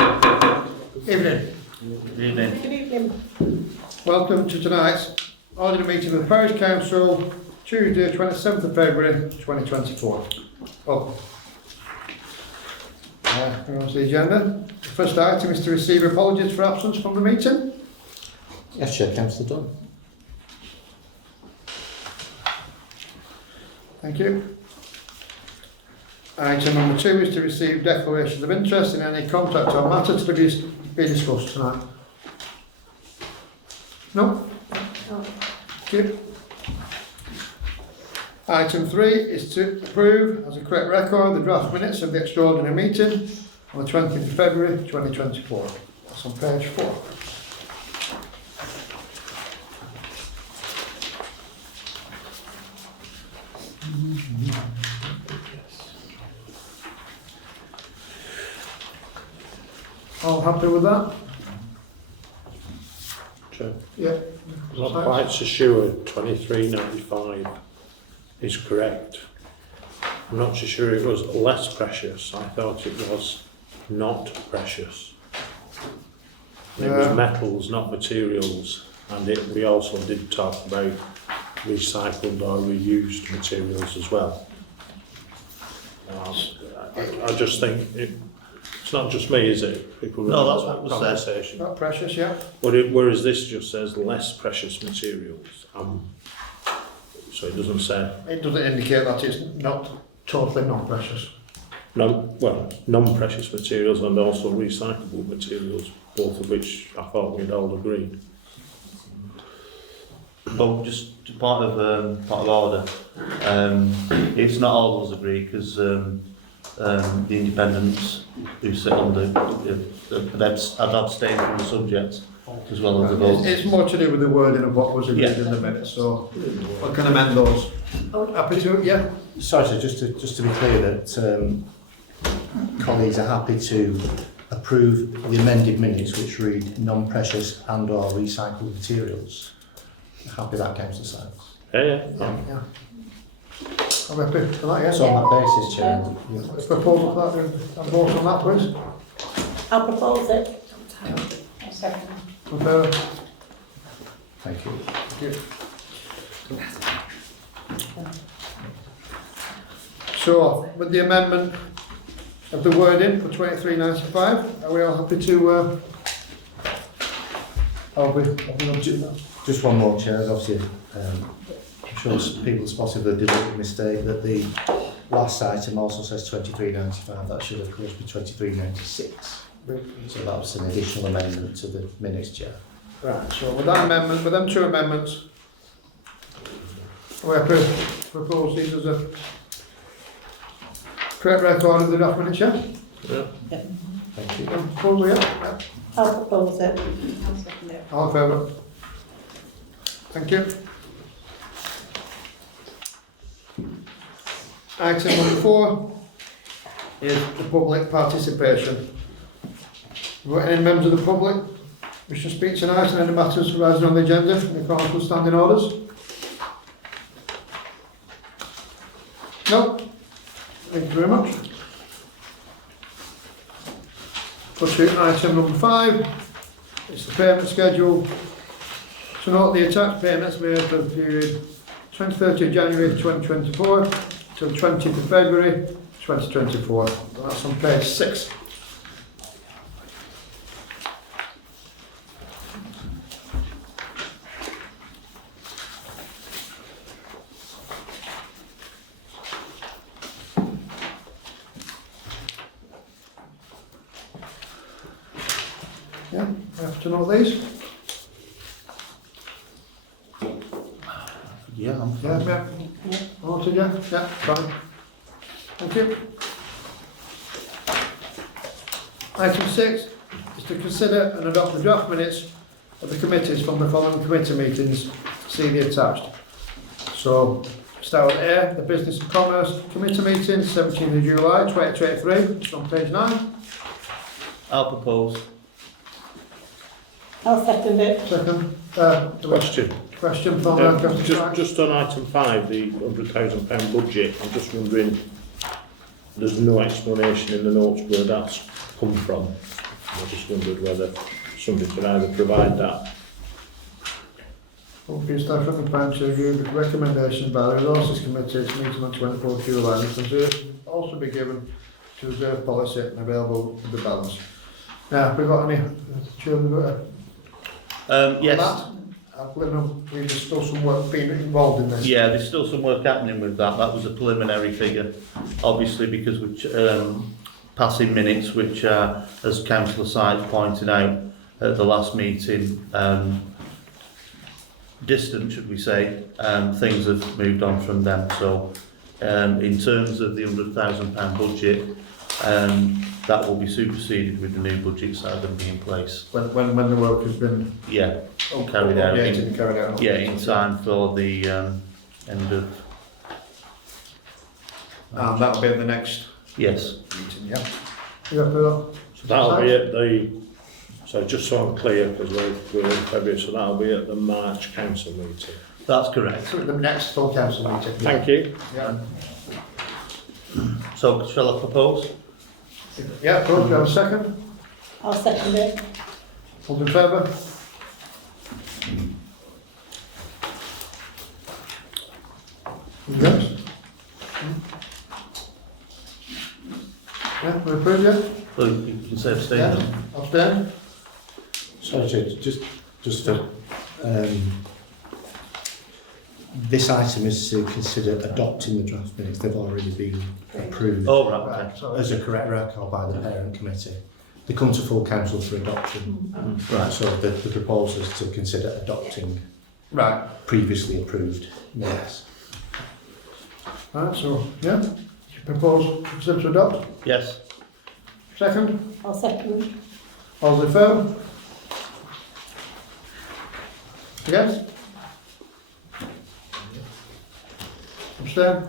Evening. Good evening. Welcome to tonight's ordinary meeting of the Parish Council, Tuesday, 27th of February 2024. On to the agenda. The first item is to receive apologies for absence from the meeting. Yes, Chair, Councillor Dunn. Thank you. Item number 2 is to receive declarations of interest in any contract or matter to be discussed tonight. No? Thank you. Item 3 is to approve as a correct record the draft minutes of the extraordinary meeting on the 20th of February 2024. That's on page 4. All happy with that? Chair, Yeah. I'm not quite so sure 2395 is correct. I'm not so sure it was less precious. I thought it was not precious. It Yeah. was metals, not materials, and we also did talk about recycled or reused materials as well. I just think it's not just me, is it? People No, that's realise what that was said. conversation. Not precious, yeah. Whereas this just says less precious materials. So it doesn't say It doesn't indicate that it's not totally non-precious. non-precious materials and also recyclable materials, both of which I thought we'd all agreed. Well, just part of order. It's not all of us agree because the independents who sit on I've abstained from the subject as well as the vote. It's more to do with the wording of what was agreed Yeah. in the minutes, so I can amend those. Happy to, yeah? Sorry, sir, just to be clear that colleagues are happy to approve the amended minutes which read non-precious and or recycled materials. Happy that, Councillor Sykes. Yeah. Yeah. I'm happy for that, yeah? So on that basis, Chair, yeah. Let's propose that, and vote on that, please. I'll propose it. I'll second. In favour? Thank you. Thank you. So, with the amendment of the wording for 2395, are we all happy to, have we not do that? Just one more, Chair. Obviously, I'm sure people spotted the deliberate mistake that the last item also says 2395. That should of course be 2396. So that was an additional amendment to the minutes, Chair. Right, so with that amendment, with them two amendments, we propose these as a correct record of the document, yeah? Thank you. Propose, yeah? I'll propose it. I'll second it. All in favour? Thank you. Item number 4 is the public participation. Were any members of the public wish to speak tonight on any matters arising on the agenda in accordance with standing orders? No? Thank you very much. Go to item number 5. It's the payment schedule. To note the attached payments made for the period 23rd of January 2024 till 20th of February 2024. That's on page 6. Yeah, I have to know these. Yeah, I'm Yeah, yeah. Noted, yeah? Yeah, fine. Thank you. Item 6 is to consider and adopt the draft minutes of the committees from the following committee meetings. See the attached. So, start with A, the Business and Commerce Committee meeting, 17th of July 2023. It's on page 9. I'll propose. I'll second it. Second, Question. question from Councillor Strike. Just on item 5, the £100,000 budget, I'm just wondering, there's no explanation in the notes where that's come from. I just wondered whether somebody could either provide that. Okay, staff from the plan to review the recommendations by the Resources Committee at its meeting on 24 July. And consideration also be given to reserve policy and available to the balance. Now, have we got any children? Yes. I believe there's still some work being involved in this. Yeah, there's still some work happening with that. That was a preliminary figure, obviously, because we're passing minutes, which are, as Councillor Sides pointed out at the last meeting, distant, should we say. Things have moved on from them. So, in terms of the £100,000 budget, that will be superseded with the new budgets that are going to be in place. When the work has been Yeah, carried out. carried out. Yeah, in time for the end of. And that'll be at the next Yes. meeting, yeah. You happy with that? So that'll be at the, so just so I'm clear, because we're in February, so that'll be at the March council meeting. That's correct. So at the next full council meeting. Thank you. Yeah. So, shall I propose? Yeah, good, do you have a second? I'll second it. All in favour? Yes? Yeah, we approve, yeah? Well, you can say abstain. Yeah. Abstain? Sorry, Chair, just to, this item is to consider adopting the draft minutes. They've already been approved Oh, right, okay. Right, so as a correct record by the parent committee. They come to full council for adoption. Right. So the proposal is to consider adopting right, previously approved minutes. right, so, yeah, you propose consider to adopt? Yes. Second? I'll second. All in favour? Yes? Abstain?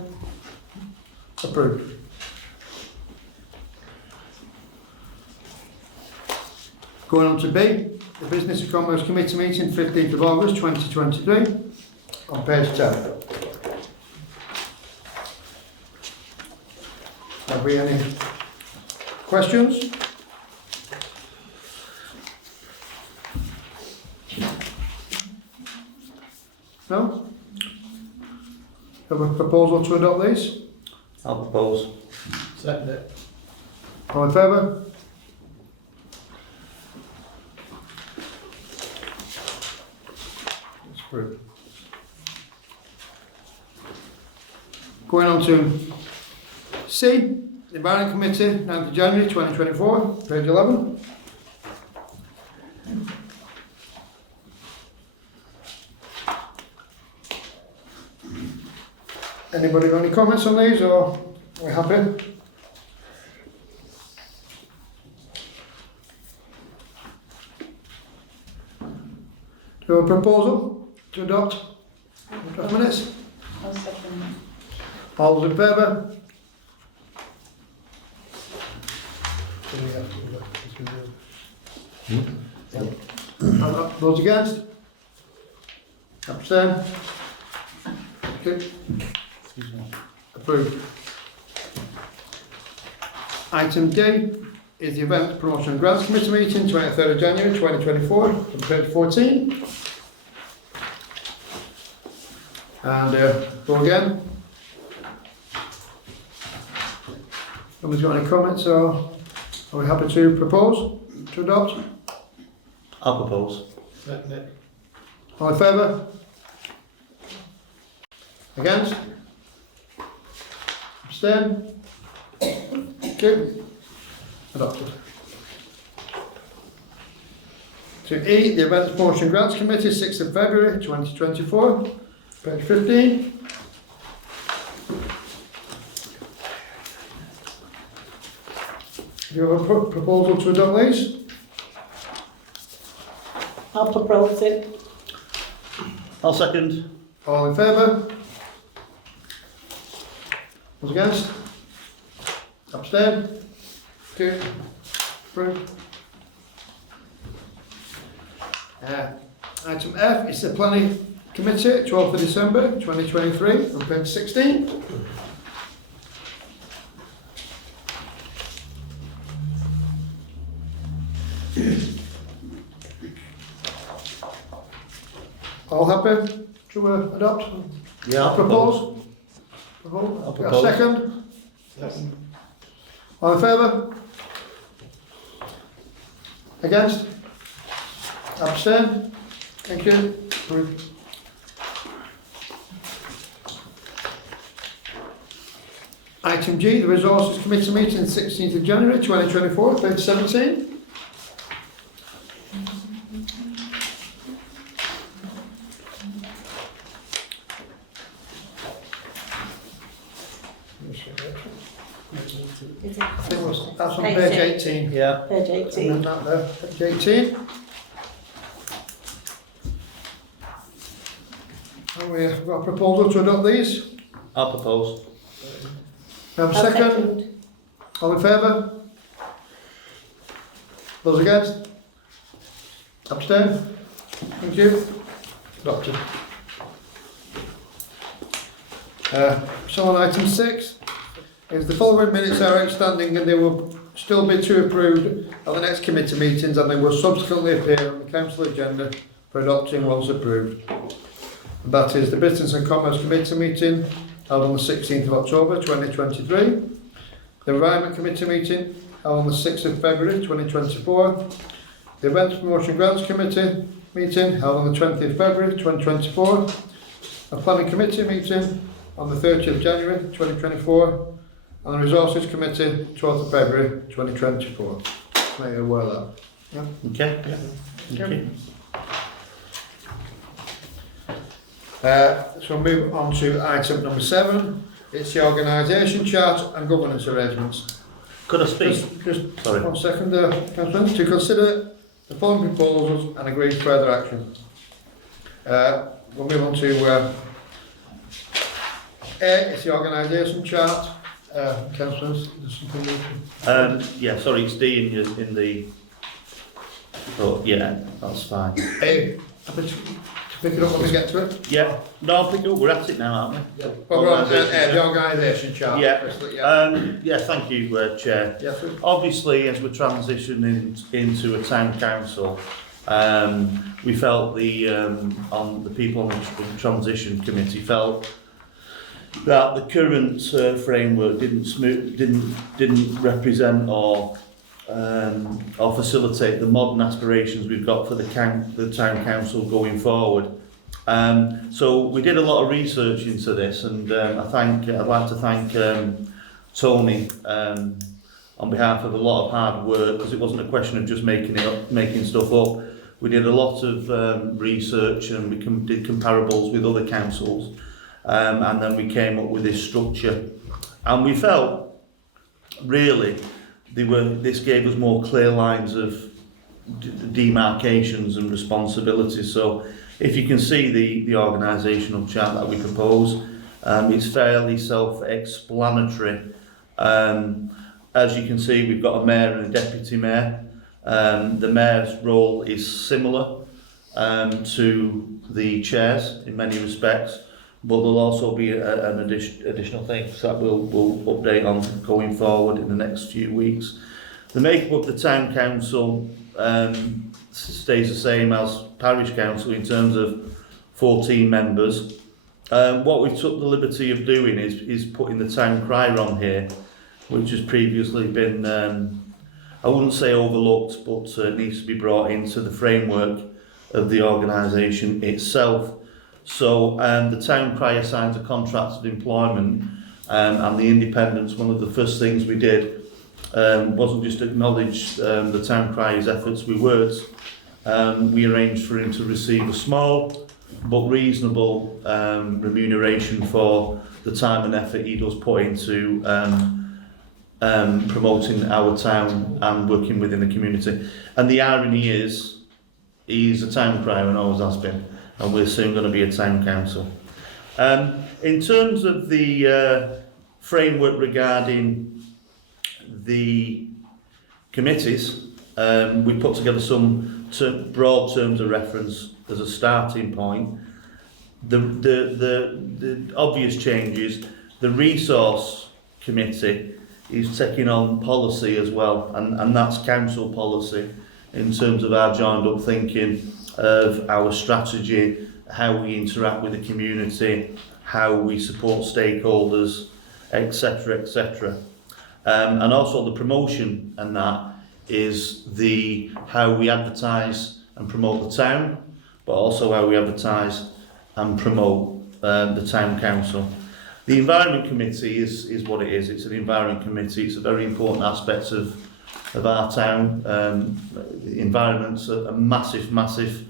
Approved. Going on to B, the Business and Commerce Committee meeting, 15th of August 2023, on page 10. Have we any questions? No? Have a proposal to adopt these? I'll propose. Second it. All in favour? It's approved. Going on to C, the Environment Committee, 9th of January 2024, page 11. Anybody got any comments on these, or are we happy? Do you have a proposal to adopt the draft minutes? I'll second it. All those in favour? Those against? Abstain? Okay. Approved. Item D is the Events Promotion and Grants Committee meeting, 23rd of January 2024, on page 14. And go again. Nobody's got any comments, or are we happy to propose to adopt? I'll propose. All in favour? Against? Abstain? Okay. Adopted. To E, the Events Promotion Grants Committee, 6th of February 2024, page 15. Do you have a proposal to adopt these? I'll propose it. I'll second. All in favour? Those against? Abstain? Okay. Approved. Item F is the Planning Committee, 12th of December 2023, on page 16. All happy to adopt? Yeah, I propose. I'll A propose. second? All in favour? Against? Abstain? Thank you. Item G, the Resources Committee meeting 16th of January 2024, page 17. I think that's on page 18. Yeah. Page 18. And that there, page 18. And we've got a proposal to adopt these. I'll propose. Have a second? All in favour? Those against? Abstain? Thank you. Adopted. So on item 6, is the following minutes are outstanding and they will still be to approved at the next committee meetings and they will subsequently appear on the council agenda for adopting once approved. And that is the Business and Commerce Committee meeting held on the 16th of October 2023, the Environment Committee meeting held on the 6th of February 2024, the Events Promotion Grants Committee meeting held on the 20th of February 2024, a Planning Committee meeting on the 30th of January 2024, and the Resources Committee 12th of February 2024. Make you aware of that. Okay, yeah. Thank you. So move on to item number 7. It's the organisation chart and governance arrangements. Could I speak? Just Sorry. 1 second, Councillor. To consider the following proposals and agree further action. We'll move on to A. It's the organisation chart. Councillors, there's something you can... Yeah, sorry, it's D in the. But yeah, that's fine. A. Happy to pick it up when we get to it. Yeah, no, I'll pick it up. We're at it now, aren't we? Well, we're on the organisation chart. Yeah. Firstly, yeah. Yeah, thank you, Chair. Yes, sir. Obviously, as we're transitioning into a town council, we felt on the people on the transition committee felt that the current framework didn't represent or facilitate the modern aspirations we've got for the town council going forward. So we did a lot of research into this, and I'd like to thank Tony on behalf of a lot of hard work, because it wasn't a question of just making stuff up. We did a lot of research, and we did comparables with other councils, and then we came up with this structure, and we felt really this gave us more clear lines of demarcations and responsibilities. So if you can see the organisational chart that we propose, it's fairly self-explanatory. As you can see, we've got a mayor and a deputy mayor. The mayor's role is similar to the chair's in many respects, but there'll also be an additional things that we'll update on going forward in the next few weeks. The makeup of the town council stays the same as parish council in terms of 14 members. What we took the liberty of doing is putting the town crier on here, which has previously been, I wouldn't say overlooked, but needs to be brought into the framework of the organisation itself. So the town crier signs a contract of employment, and the independents, one of the first things we did wasn't just acknowledge the town crier's efforts with words. We arranged for him to receive a small but reasonable remuneration for the time and effort he does put into promoting our town and working within the community. And the irony is, he's a town crier and always has been, and we're soon going to be a town council. In terms of the framework regarding the committees, we put together some broad terms of reference as a starting point. The obvious changes: the resource committee is taking on policy as well, and that's council policy in terms of our joined up thinking of our strategy, how we interact with the community, how we support stakeholders, etc., etc. And also the promotion, and that is how we advertise and promote the town, but also how we advertise and promote the town council. The Environment Committee is what it is. It's an Environment Committee. It's a very important aspect of our town. The environment's a massive, massive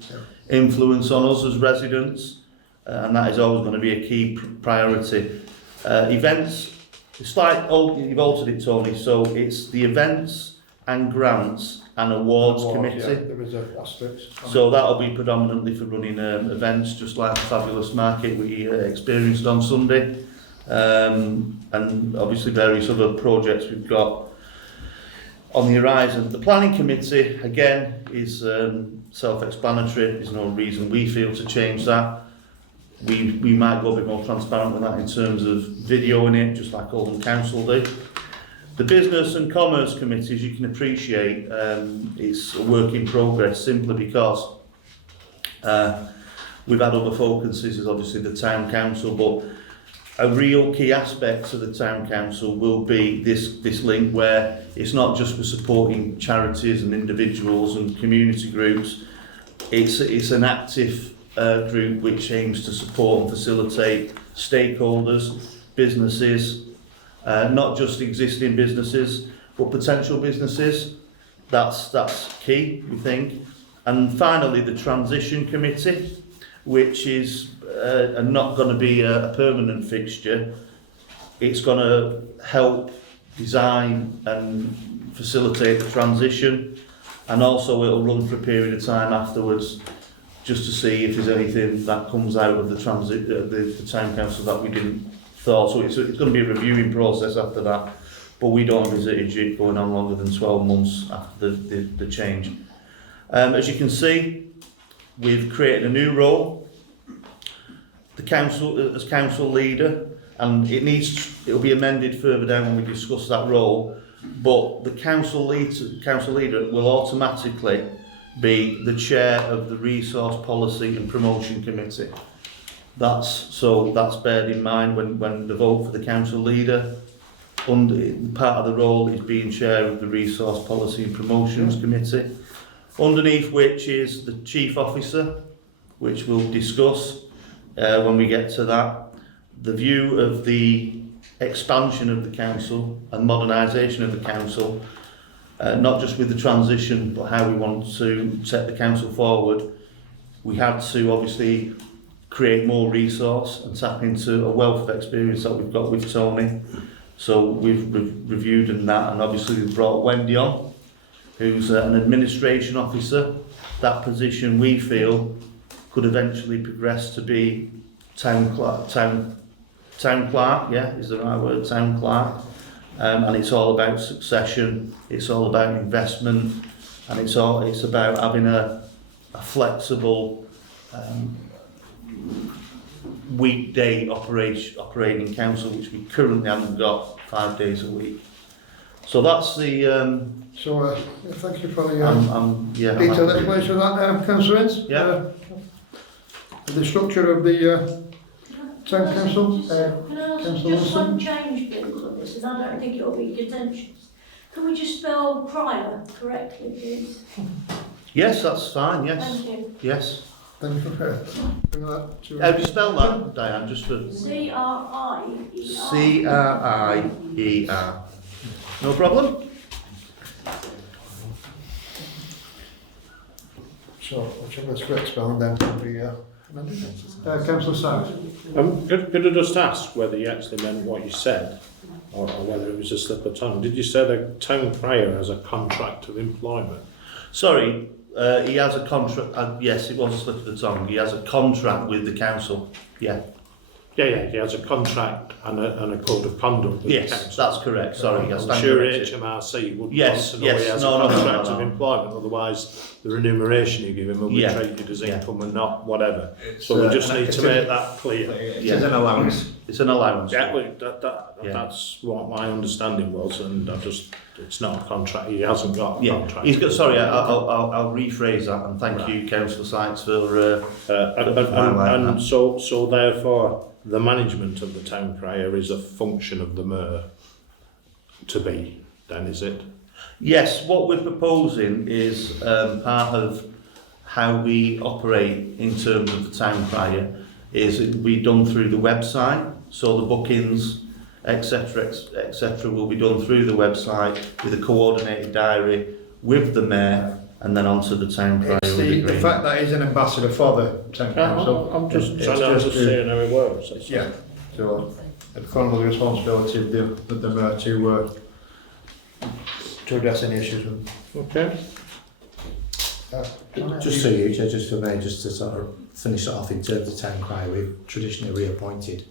influence on us as residents, and that is always going to be a key priority. Events, it's like, you've altered it, Tony, so it's the Events and Grants and Awards Committee. Yeah, there is a asterisk. So that'll be predominantly for running events, just like the Fabulous Market we experienced on Sunday. And obviously various other projects we've got on the horizon. The Planning Committee, again, is self-explanatory. There's no reason we feel to change that. We might go a bit more transparent with that in terms of videoing it, just like Oldham Council do. The Business and Commerce Committee, as you can appreciate, it's a work in progress simply because we've had other focuses, is obviously the Town Council, but a real key aspect to the Town Council will be this link where it's not just for supporting charities and individuals and community groups, it's an active group which aims to support and facilitate stakeholders, businesses, not just existing businesses, but potential businesses. That's key, we think. And finally, the Transition Committee, which is not going to be a permanent fixture. It's going to help design and facilitate the transition, and also it'll run for a period of time afterwards, just to see if there's anything that comes out of the Town Council that we didn't thought. So it's going to be a reviewing process after that, but we don't envisage it going on longer than 12 months after the change. As you can see, we've created a new role, the council as council leader, and it'll be amended further down when we discuss that role. But the council leader will automatically be the chair of the Resource Policy and Promotion Committee. That's beared in mind when the vote for the council leader. Part of the role is being chair of the Resource Policy and Promotions Committee, underneath which is the chief officer, which we'll discuss when we get to that. The view of the expansion of the council and modernisation of the council, not just with the transition, but how we want to set the council forward. We had to obviously create more resource and tap into a wealth of experience that we've got with Tony. So we've reviewed in that, and obviously we've brought Wendy on, who's an administration officer. That position we feel could eventually progress to be town clerk, yeah, is the right word, town clerk. And it's all about succession, it's all about investment, and it's about having a flexible weekday operating council, which we currently haven't got 5 days a week. So that's the thank you for the yeah, detailed explanation of that now, Councillor Ince. Yeah. The structure of the Town Council. Can I ask Councillor just Wilson? one change, Bill, on this, and I don't think it'll be contentious. Can we just spell prior correctly, please? yes, that's fine. Yes, Thank you. yes. Thank you for bringing that to. How do you spell that, Diane? Just for C-R-I-E-R. C-R-I-E-R. No problem. So, whichever is correct spelling then will be amended. Councillor Sykes. Could I just ask whether you actually meant what you said, or whether it was a slip of tongue? Did you say the town crier has a contract of employment? Sorry, he has a contract. Yes, it was a slip of the tongue. He has a contract with the council. Yeah. Yeah, he has a contract and a code of conduct with the Yes, council. that's correct. Sorry, yes. I'm sure HMRC would Yes, want to know yes, he has no, a no, contract no. of employment, otherwise the remuneration you give him will be Yeah, treated as yeah. income and not whatever. It's, So we just need it's to make that clear. It Yeah. is an allowance. It's an allowance. Yeah, well, Yeah. that's what my understanding was, and it's not a contract, he hasn't got a Yeah, contract. he's got. Sorry, I'll rephrase that, and thank you, Councillor Sykes, for. And so therefore, the management of the town crier is a function of the mayor to be, then, is it? Yes, what we're proposing is part of how we operate in terms of the town crier is it will be done through the website, so the bookings, etc., etc., will be done through the website with a coordinated diary with the mayor, and then onto the town crier. It's with the agreement. fact that he's an ambassador for the town council. I'm just It's trying to just understand how it works. that's all. Yeah, so it's kind of the responsibility of the mayor to address any issues with. Okay. Just so you, Chair, just for me, just to sort of finish it off in terms of town crier, we've traditionally reappointed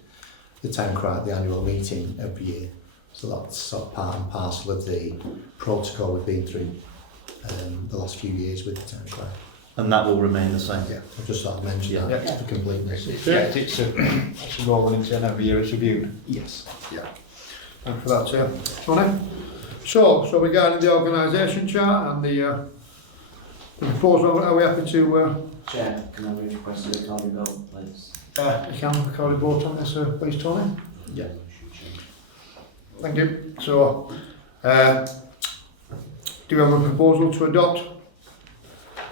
the town crier at the annual meeting every year. So that's sort of part and parcel of the protocol we've been through the last few years with the town crier. And that will remain the same. Yeah, I've just sort of mentioned Yeah. that for completeness. It's a rolling into and every year it's reviewed. Yes. Thanks for that, Chair. Tony? So regarding the organisation chart and the proposal, are we happy to, Chair, can I request a recording vote, please? you can record a vote on this, please, Tony? Yeah. Thank you. So, do we have a proposal to adopt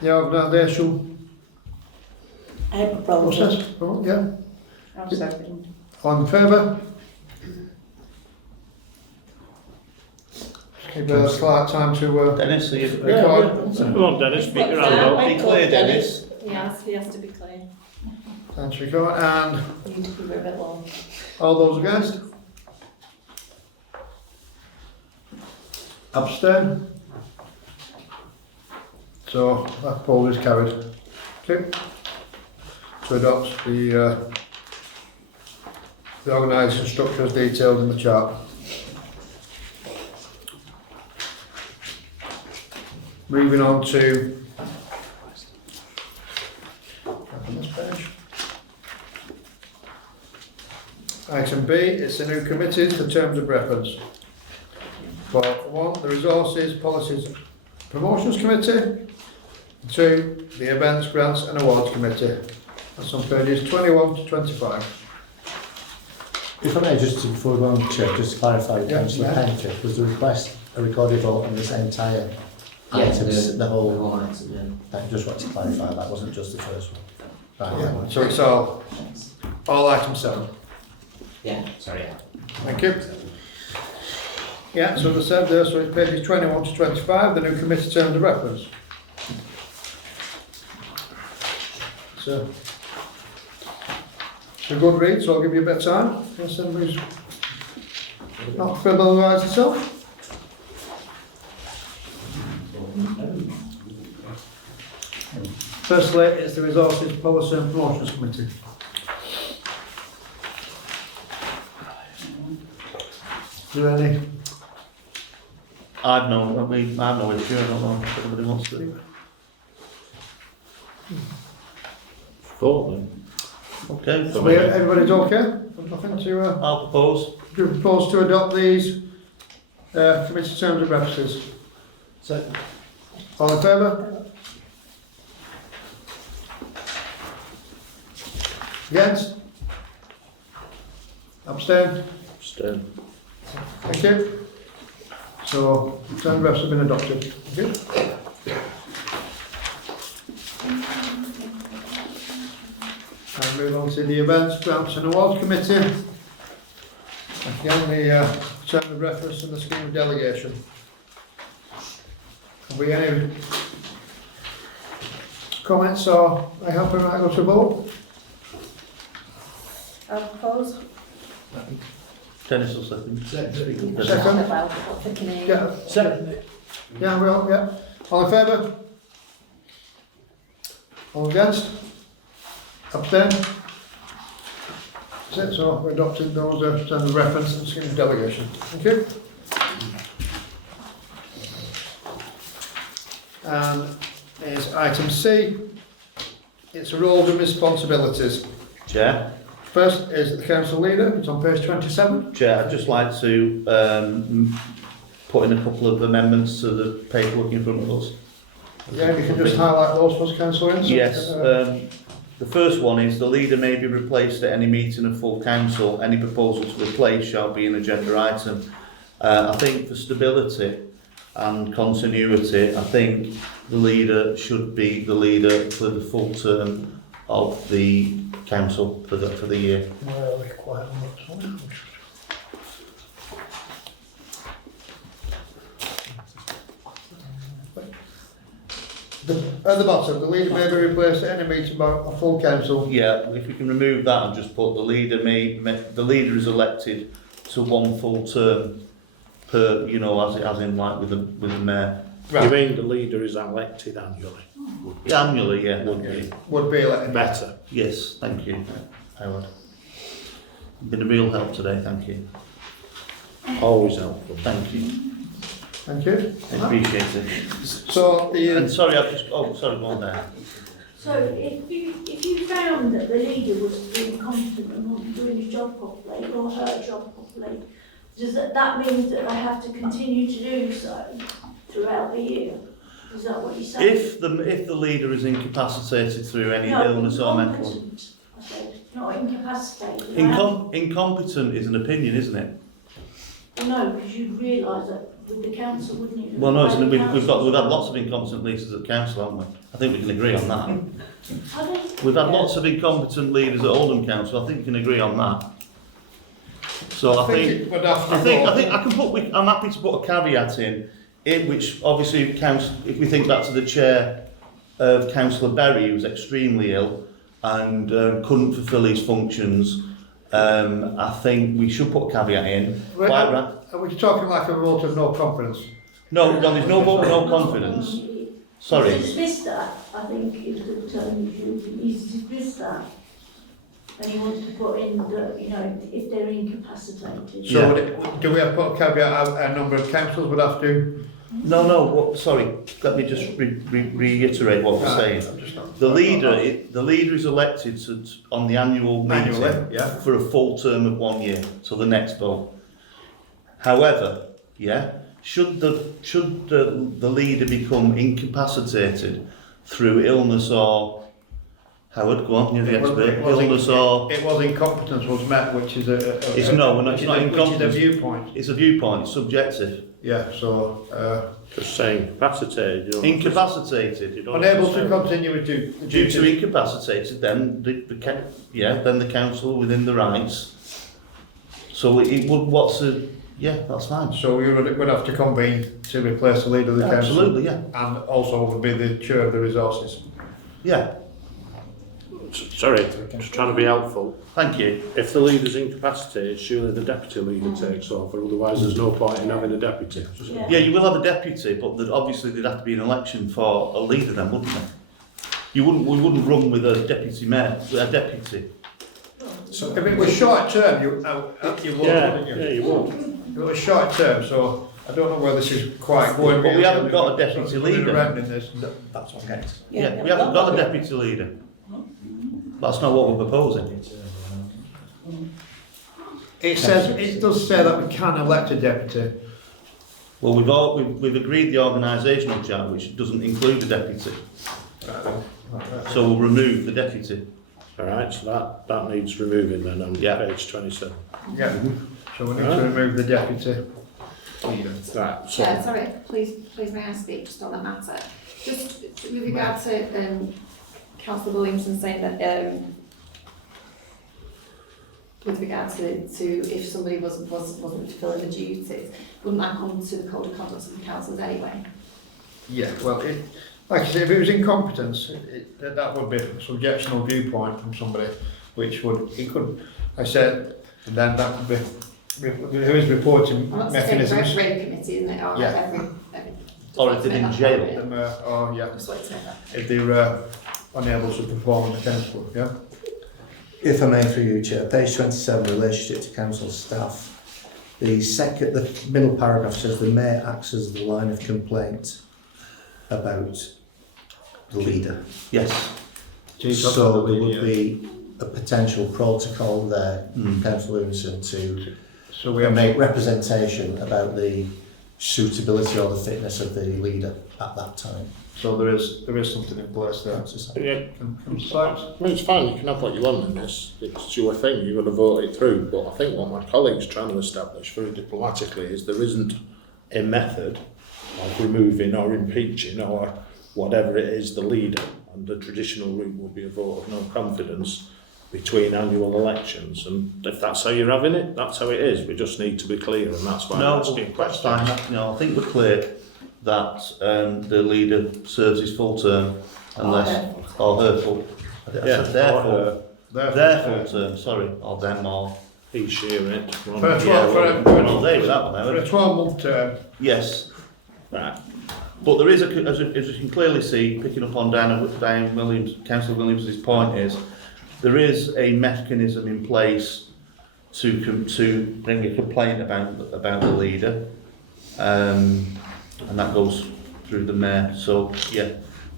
the organisation I have a problem. process? Oh, yeah. I'll second. All in favour? Give a slight time to Dennis, are you? record. Come on, Dennis, speak your hand up. Be clear, Dennis. Yes, he has to be clear. Time to record. And You need to keep it a bit long. all those against? Abstain? So that poll is carried. Okay. To adopt the organisation structure as detailed in the chart. Moving on to back on this page. Item B, it's the new committees, the terms of reference. For one, the Resources, Policies, Promotions Committee. Two, the Events, Grants and Awards Committee. That's on pages 21 to 25. If I may, just before we go on, Chair, just to clarify, Yeah, Councillor yeah. Painter, was the request a recorded vote on this entire Yes, items, the whole? whole item, I just want to clarify, that wasn't just the first one. Right, Yeah, so it's all item 7. yeah. Yeah, sorry. Thank you. Yeah, so as I said there, so it's pages 21 to 25, the new committee terms of reference. So, it's a good read, so I'll give you a bit of time. Unless anybody's not familiarised itself. Firstly, it's the Resources, Policy and Promotions Committee. Is there any? I've no issue, I don't know if anybody wants to. Thought then. Okay, So everybody's okay? Nothing to, I'll propose. do you propose to adopt these committee terms of references? So, All in favour? Against? Abstain? Stay. Thank you. So, terms of reference have been adopted. Thank you. And move on to the Events, Grants and Awards Committee. Again, the term of reference and the scheme of delegation. Have we any comments or I help him go to vote? I propose. Dennis will second. Second? Well, for Canadian. Yeah, second. Yeah, we all, yeah. All in favour? All against? Abstain? That's it, so we're adopting those terms of reference and scheme of delegation. Thank you. And is item C. It's roles and responsibilities. Chair, First is the council leader, it's on page 27. Chair, I'd just like to put in a couple of amendments to the paperwork in front of us. Yeah, you can just highlight those for us, councillor Ince. Yes, the first one is the leader may be replaced at any meeting of full council. Any proposal to replace shall be an agenda item. I think for stability and continuity, I think the leader should be the leader for the full term of the council for the year. Where are we quite on that one? At the bottom, the leader may be replaced at any meeting by a full council. Yeah, if we can remove that and just put the leader the leader is elected to one full term per, you know, as in like with the mayor. You mean the leader is elected annually? Yeah, annually, yeah. Would be elected. Better. Yes, thank you, Howard. You've been a real help today, thank you. Always helpful. Thank you. Thank you. I appreciate it. So the And sorry, I've just, go on there. So if you found that the leader was incompetent and not doing his job properly or her job properly, does that mean that they have to continue to do so throughout the year? Is that what you're saying? If the leader is incapacitated through any No, illness or mental... incompetent, I said, not incapacitated. Incompetent is an opinion, isn't it? Well, no, because you realise that with the council, wouldn't you? Well, no, it's, we've had lots of incompetent leaders at council, haven't we? I think we can agree on that. We've had lots of incompetent leaders at Oldham Council. I think we can agree on that. So I think it would have to I'm happy to put a caveat in which obviously counts if we think back to the chair of Councillor Berry, who was extremely ill and couldn't fulfil his functions. I think we should put a caveat in. Are we talking like a vote of no confidence? No, there's no vote of no confidence. Sorry. He's dismissed that, I think is the term he's using. He's dismissed that. And he wants to put in that, you know, if they're incapacitated. So Yeah. do we have to put a caveat a number of councils would have to? No, sorry. Let me just reiterate what we're saying. The leader is elected on the annual meeting Annually, yeah. for a full term of 1 year till the next vote. However, should the leader become incapacitated through illness or Howard, go on, you're the expert. Illness or it was incompetence was met, which is it's not incompetence. Which is a viewpoint. It's a viewpoint. It's subjective. Yeah. So Just saying, incapacitated. You don't Incapacitated. you don't unable to necessarily- continue with Due duties. to incapacitated, then then the council within the rights. So it would. That's fine. So we would have to convene to replace the leader of the council. Absolutely, yeah, And also would be the chair of the resources. yeah. Sorry, just trying to be helpful. Thank you. If the leader's incapacitated, surely the deputy leader takes over, otherwise there's no point in having a deputy. Yeah, you will have a deputy, but obviously there'd have to be an election for a leader then, wouldn't there? We wouldn't run with a deputy mayor, with a deputy. So if it was short term, you would, wouldn't you? Yeah, you will. It was short term, so I don't know whether this is quite going. But we haven't got a deputy So leader. around in this. That's what I'm getting to. Yeah, we haven't got a deputy leader. That's not what we're proposing. It does say that we can elect a deputy. Well, we've agreed the organisational chart, which doesn't include the deputy. So we'll remove the deputy. Alright, so that needs removing then on Yeah. page 27. Yeah. So we need to remove the deputy. Right, so Yeah, sorry, please may I speak just on that matter? Just with regard to Councillor Williamson saying that with regard to if somebody wasn't fulfilling the duties, wouldn't that come to the code of conduct of the councils anyway? Yeah, well, like I say, if it was incompetence, that would be a subjectional viewpoint from somebody, which I said, and then that would be, who is reporting Well, that's the same for mechanisms. every committee, isn't it? Or Yeah. every Or if they're in jail. Or, yeah, Just wanted to say that. if they're unable to perform in the council, yeah? If I may, through you, Chair, page 27, relationship to council staff. The middle paragraph says the mayor acts as the line of complaint about the leader. Yes. So there would be a potential protocol there, Councillor Lewinson, to So we have make representation about the suitability or the fitness of the leader at that time. so there is something in place there. Yeah, Councillor Sykes? I mean, it's fine, you can have what you want in this, it's your thing, you're going to vote it through, but I think what my colleague's trying to establish very diplomatically is there isn't a method of removing or impeaching or whatever it is the leader, and the traditional route will be a vote of no confidence between annual elections, and if that's how you're having it, that's how it is, we just need to be clear, and that's why I'm No, asking that's questions. fine. No, I think we're clear that the leader serves his full term unless, or her full, I said Yeah, their or full, her, their full term, sorry, or them, or, he, she, or it. For a Right. 12 yeah, for we're all day with that one, For a Howard. 12-month term, Yes, right. But there is, as you can clearly see, picking up on Diane Williams, Councillor Williams' point is, there is a mechanism in place to bring a complaint about the leader, and that goes through the mayor. So yeah,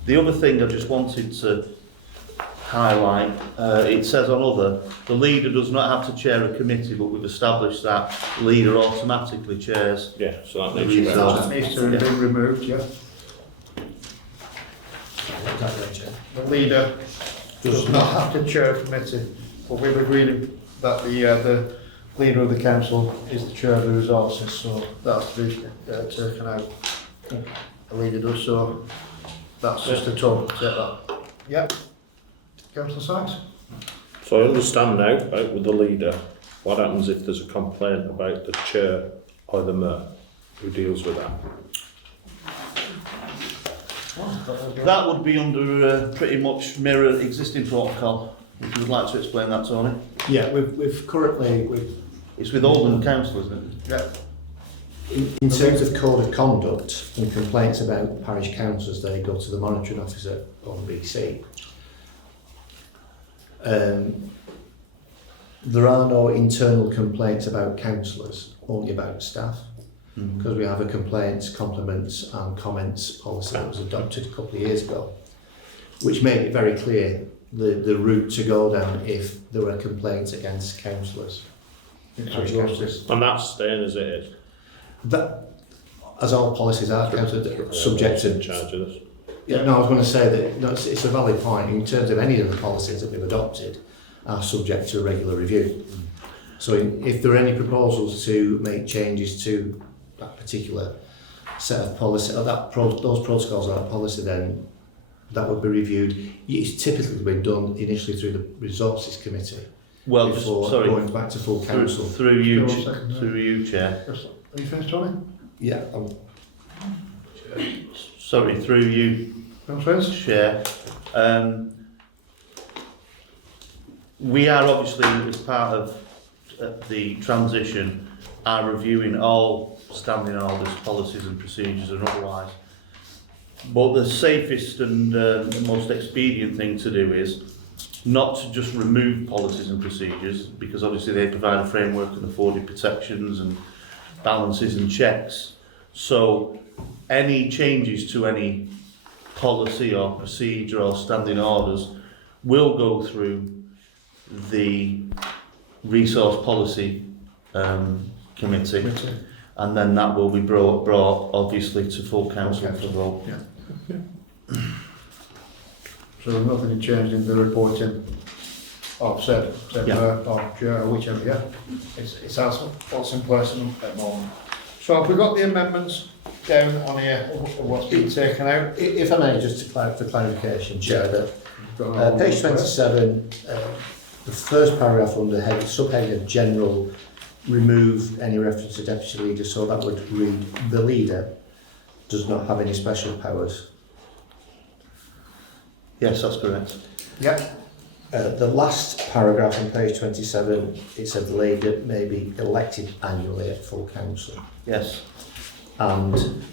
the other thing I just wanted to highlight, it says on other, the leader does not have to chair a committee, but we've established that the leader automatically chairs. Yeah, so that The needs to be resource. that needs to be removed, yeah. The leader does not have to chair a committee, but we've agreed that the leader of the council is the chair of the resources, so that's to be taken out. The leader does, so that's just a total, take that. Yep. Councillor Sykes? So I understand now, right, with the leader, what happens if there's a complaint about the chair or the mayor? Who deals with that? That would be under pretty much mirror existing protocol. If you would like to explain that, Tony. Yeah, we've currently, It's with Oldham Council, isn't it? Yeah. in terms of code of conduct and complaints about parish councillors, they go to the monitoring officer on BC. There are no internal complaints about councillors, only about staff, because we have a complaints, compliments and comments policy that was adopted a couple of years ago, which made it very clear the route to go down if there were complaints against councillors. Parish councillors. And that's staying as it is. That, as all policies are, councillors subject in to. charge of this. Yeah, no, I was going to say that no, it's a valid point in terms of any of the policies that we've adopted are subject to a regular review. So if there are any proposals to make changes to that particular set of policy, or those protocols or that policy, then that would be reviewed. It's typically been done initially through the resources committee Well, just, before sorry, going back to full council. through you, Go on, second, through you, Chair. Are you finished, Tony? Yeah, Sorry, through you, Councillor Ince? Chair. We are obviously, as part of the transition, are reviewing all standing orders, policies and procedures and otherwise. But the safest and most expedient thing to do is not to just remove policies and procedures, because obviously they provide a framework and afforded protections and balances and checks. So any changes to any policy or procedure or standing orders will go through the resource policy committee, and then that will be brought obviously to full council for vote. So nothing had changed in the reporting, or said or chair, or whichever, yeah? It's as what's in place at the moment. So have we got the amendments down on here, of what's been taken out? if I may, just for clarification, Chair, that Got all page in place? 27, the first paragraph under subheading general, remove any reference to deputy leader, so that would read, the leader does not have any special powers. Yes, that's correct. Yep. The last paragraph on page 27, it said the leader may be elected annually at full council. Yes. And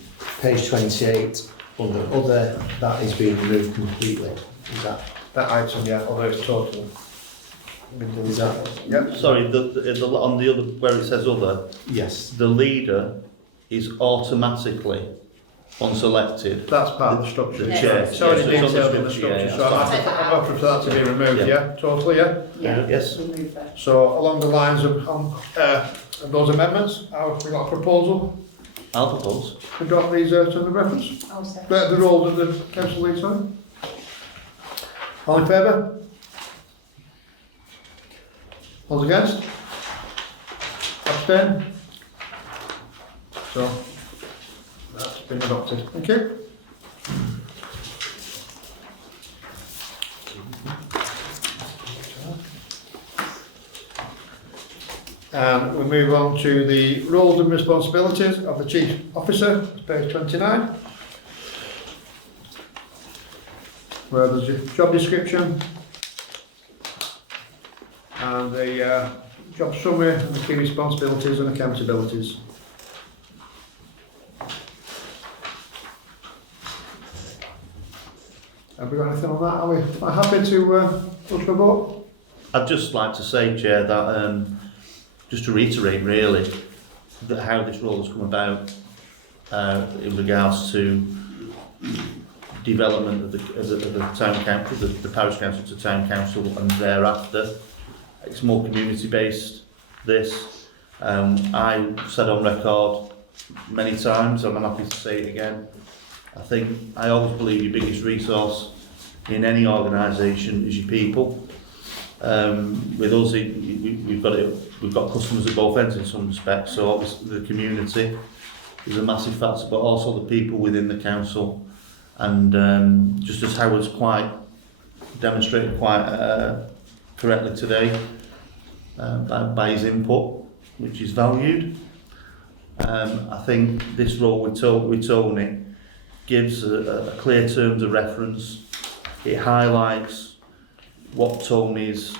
page 28, under other, that is being removed completely. Is that? That item, yeah, although it's total. Is that? Yep. Sorry, on the other, where it says other, Yes. the leader is automatically once elected, That's part of the structure. the Yeah. chair. It's already yeah, so it's on detailed in the structure, structure, yeah, so I'm happy for that to be removed, yeah? Totally, yeah? Yes. Remove that. So along the lines of those amendments, we got a proposal I'll propose. to drop these terms of reference. I'll say. The roles of the council lead, sorry. All in favour? All against? Abstain? So, that's been adopted. Thank you. And we move on to the roles and responsibilities of the Chief Officer, page 29. Where there's a job description and the job summary and the key responsibilities and accountabilities. Have we got anything on that? Are we happy to push for a vote? I'd just like to say, Chair, that just to reiterate really that how this role has come about in regards to development of the town council, the parish council to town council, and thereafter it's more community based. This I said on record many times, and I'm happy to say it again. I always believe your biggest resource in any organisation is your people. With us, we've got customers at both ends in some respects, so obviously the community is a massive factor, but also the people within the council. And just as Howard's demonstrated quite correctly today by his input, which is valued, I think this role with Tony gives a clear terms of reference. It highlights what Tony's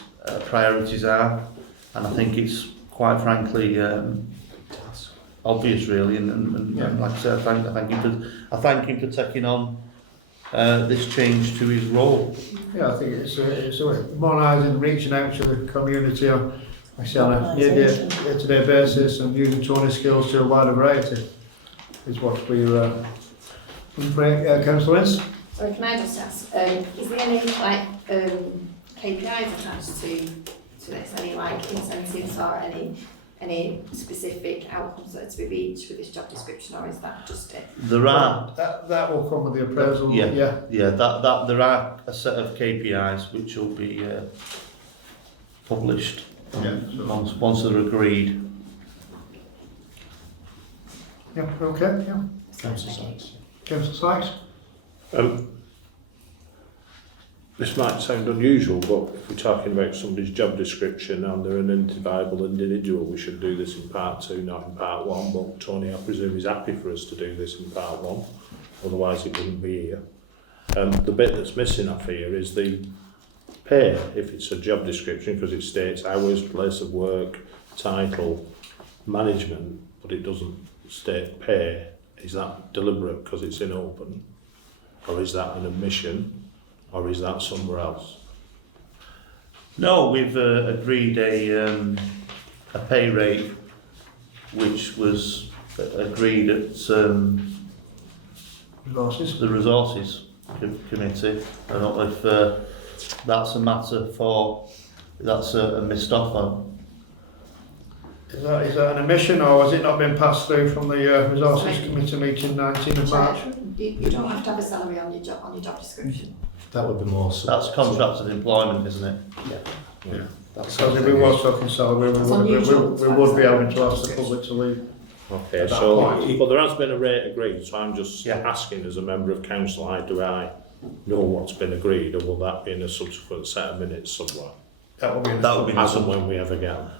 priorities are, and I think it's quite frankly obvious really, and like I said, I thank him for taking on this change to his role. Yeah, I think it's modernising, reaching out to the community on a day-to-day basis and using Tony's skills to a wider variety is what we're Councillor Ince. Sorry, can I just ask, is there any KPIs attached to this, any incentives or any specific outcomes that are to be reached with this job description, or is that just it? There are That will come with the appraisal. Yeah. That there are a set of KPIs which will be published once they're agreed. Yeah. Okay. Yeah. Councillor Sykes. Councillor Sykes. This might sound unusual, but if we're talking about somebody's job description and they're an identifiable individual, we should do this in part 2, not in part 1. But Tony, I presume, is happy for us to do this in part 1, otherwise it wouldn't be here. The bit that's missing off here is the pay, if it's a job description, because it states hours, place of work, title, management, but it doesn't state pay. Is that deliberate because it's in open? Or is that an omission? Or is that somewhere else? No, we've agreed a pay rate which was agreed at Resources. the Resources Committee. I don't know if that's a matter for, that's a missed offer. Is that an omission, or has it not been passed through from the Resources Committee meeting 19th of March? You don't have to have a salary on your job description. That would be more. That's contracted employment, isn't it? Yeah. Because if we was talking salary, we would be having to ask the public to leave. Okay, At that so, point. but there has been a rate agreed, so I'm just Yeah. asking as a member of council, do I know what's been agreed, or will that be in a subsequent set of minutes somewhere? That will be. That would be As and when we ever get them.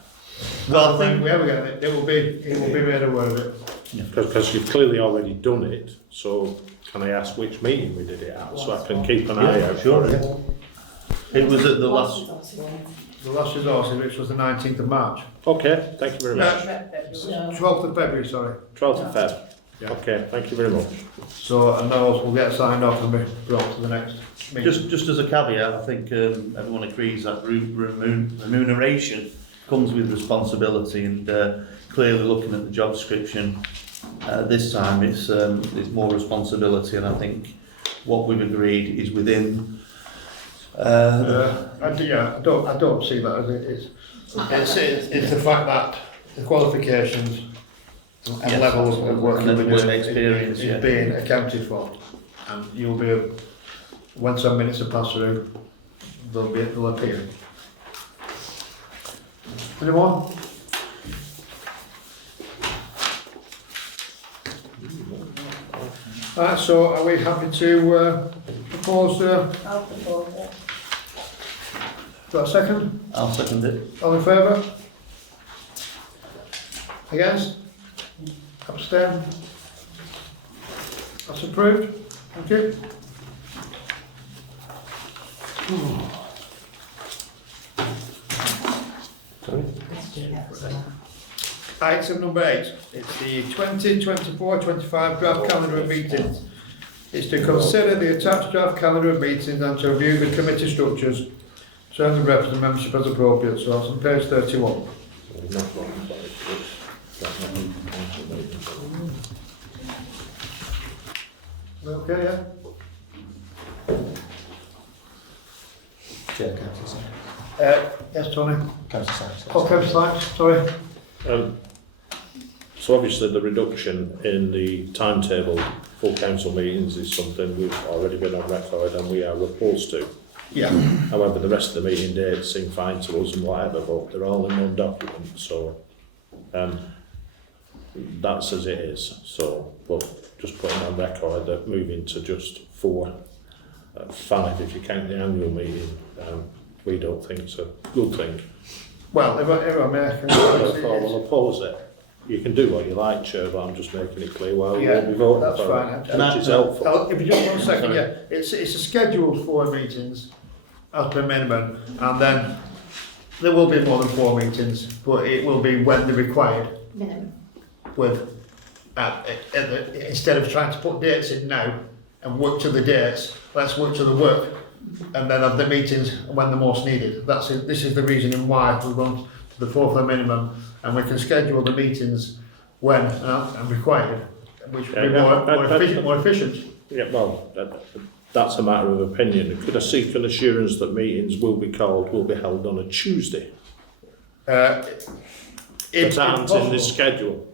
Well, I when think we ever get it, it will be made aware of it. Because you've clearly already done it, so can I ask which meeting we did it at, so I can keep an eye out sure, for it? it was at the last. The last Resources, which was the 19th of March. Okay, thank you very much. 12th of February, sorry. 12th of Feb. Yeah. Okay, thank you very much. So, and those will get signed off and be brought to the next meeting. Just as a caveat, I think everyone agrees that remuneration comes with responsibility, and clearly looking at the job description, This time it's more responsibility, and I think what we've agreed is within. I don't see that as it. It's the fact that the qualifications and Yes, levels of absolutely. work And then you've work been doing experience, is yeah. being accounted for, and you'll be, when some minutes are passed through, they'll appear. Any more? Right, so are we happy to propose, I'll propose it. got a second? I'll second it. All in favour? Against? Abstain? That's approved. Thank you. Sorry? Item number 8. It's the 2024-25 draft calendar of meetings. It's to consider the attached draft calendar of meetings and to review the committee structures, terms of reference and membership as appropriate. So that's on page 31. Okay, yeah? Chair, Councillor Sykes. Yes, Tony. Councillor Sykes. Oh, Councillor Sykes, sorry. So obviously the reduction in the timetable for council meetings is something we've already been on record and we are opposed to. Yeah. However, the rest of the meeting dates seem fine to us and whatever, but they're all in one document, so that's as it is. So, but just putting on record that moving to just 4, 5 if you count the annual meeting, we don't think it's a good thing. Well, if I may, Therefore, we'll oppose it. You can do what you like, Chair, but I'm just making it clear why we Yeah, won't be voting that's for fine. it, which is helpful. If you just 1 second, yeah, it's a scheduled 4 meetings as per minimum, and then there will be more than 4 meetings, but it will be when they're required. Minimum. With instead of trying to put dates in now and work to the dates, let's work to the work, and then have the meetings when they're most needed. That's it. This is the reasoning why we want to the 4 for the minimum, and we can schedule the meetings when and required, which will be more efficient. Yeah, well, that's a matter of opinion. Could I seek an assurance that meetings will be held on a Tuesday? If That aren't in this possible. schedule.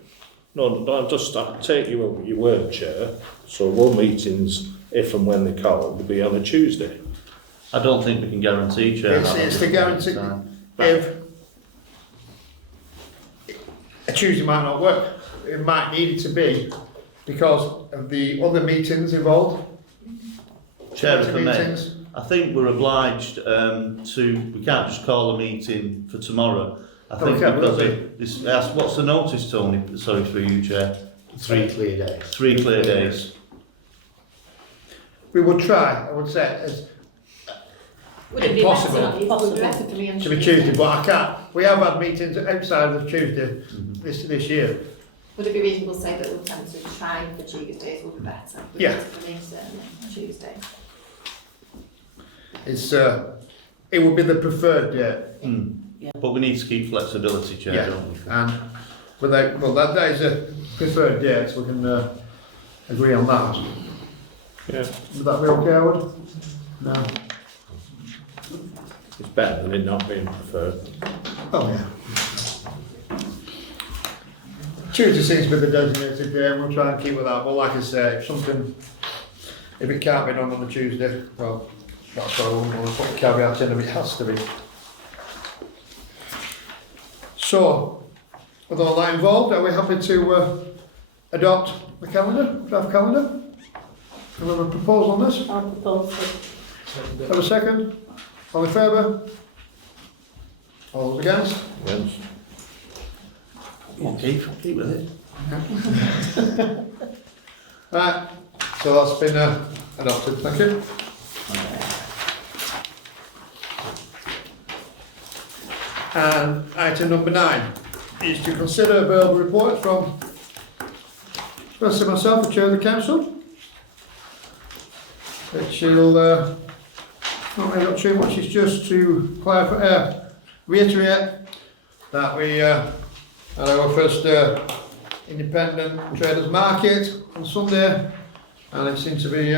No, I take you at your word, Chair. So all meetings, if and when they're called, will be on a Tuesday. I don't think we can guarantee, Chair. It's the guarantee. If a Tuesday might not work, it might need it to be because of the other meetings involved. Chair, if I may, Meetings. I think we're obliged we can't just call a meeting for tomorrow. I think Okay, because will what's the notice, Tony? Sorry, through you, Chair. 3 clear days. 3 clear days. We would try, I would say, as Would it be Impossible. better? It would be better for me on to be Tuesday, but I can't. We have had meetings outside of Tuesday this year. Would it be reasonable to say that we'll tend to try for Tuesdays would be better? Would be Yeah. better for me, certainly, Tuesday. It's it would be the preferred date, But we need to keep flexibility, Chair, Yeah. don't we? and that is a preferred date, so we can agree on that. Yeah. Would that be okay, Howard? No. It's better than it not being preferred. Oh yeah. Tuesday seems to be the designated day, and we'll try and keep with that. But like I say, if it can't be done on a Tuesday, well, that's why we'll put a caveat in if it has to be. So, with all that involved, are we happy to adopt the calendar, draft calendar? Can we have a proposal on this? I'll propose it. Have a second? All in favour? All those against? Yes. Keep with it. Right, so that's been adopted, thank you. And item number 9 is to consider a verbal report from, especially myself, the chair of the council, which will not really got too much. It's just to clarify, reiterate that we had our first independent traders market on Sunday, and it seemed to be,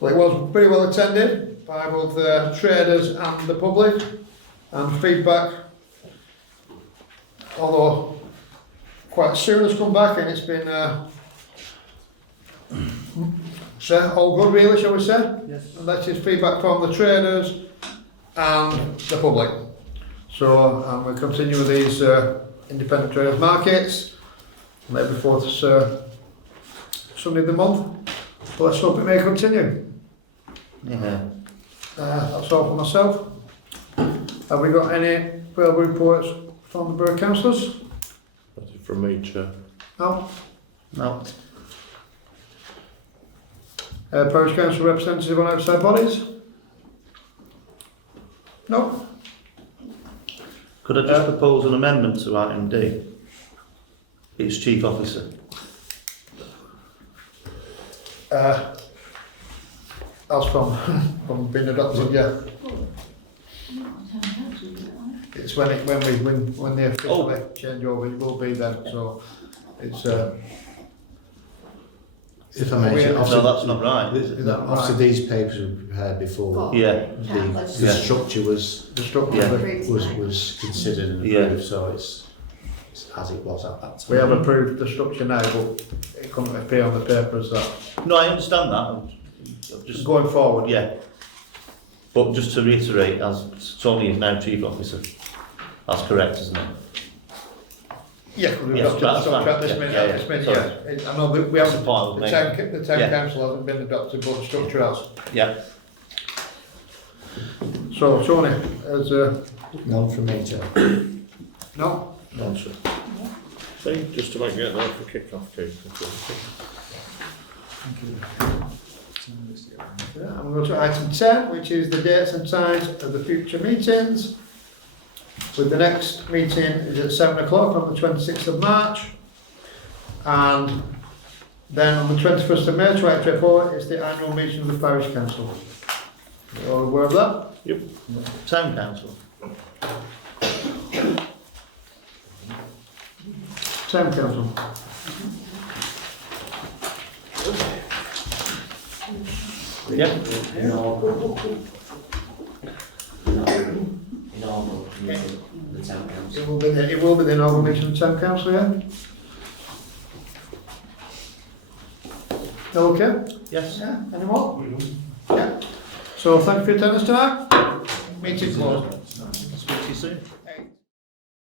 well, it was pretty well attended by both traders and the public, and feedback, although quite soon has come back, and it's been all good really, shall we say? Yes. And that is feedback from the traders and the public. So, and we'll continue with these independent traders markets, and every fourth Sunday of the month. So let's hope it may continue. Yeah. That's all for myself. Have we got any further reports from the borough councillors? Nothing from me, Chair. No? No. Parish council representative on outside bodies? No? Could I just propose an amendment to item D? It's chief officer. That's from being adopted, yeah. It's when they officially change over, it will be then, so it's, If I may, No, obviously, that's not right. Is that obviously right? these papers were prepared before. But Yeah. The structure was the structure Yeah. of it. was considered and Yeah. approved, so it's as it was at that time. We have approved the structure now, but it couldn't appear on the paper as that. No, I understand that. I'm just Going forward, yeah. But just to reiterate, as Tony is now chief officer, that's correct, isn't it? yeah, because we've Yes, adopted the that's structure at fine. this minute, Yeah, at this minute, sorry. yeah. I know that we That's haven't, the point I was making. the town Yeah. council hasn't been adopted, but the structure has. Yeah. So, Tony, as, None from me, Chair. no? None, sir. See, just to make it there for kick-off, Keith. Yeah, and we'll go to item 10, which is the dates and times of the future meetings. With the next meeting is at 7 o'clock on the 26th of March. And then on the 21st of May 2024 is the annual meeting of the parish council. You all aware of that? Town council. Town council. Yeah. Normal meeting, the town council. It will be the normal meeting of the town council, yeah? Okay? Yes. Yeah, any more? Yeah. So thank you for your attendance tonight. Meeting closed. Speak to you soon.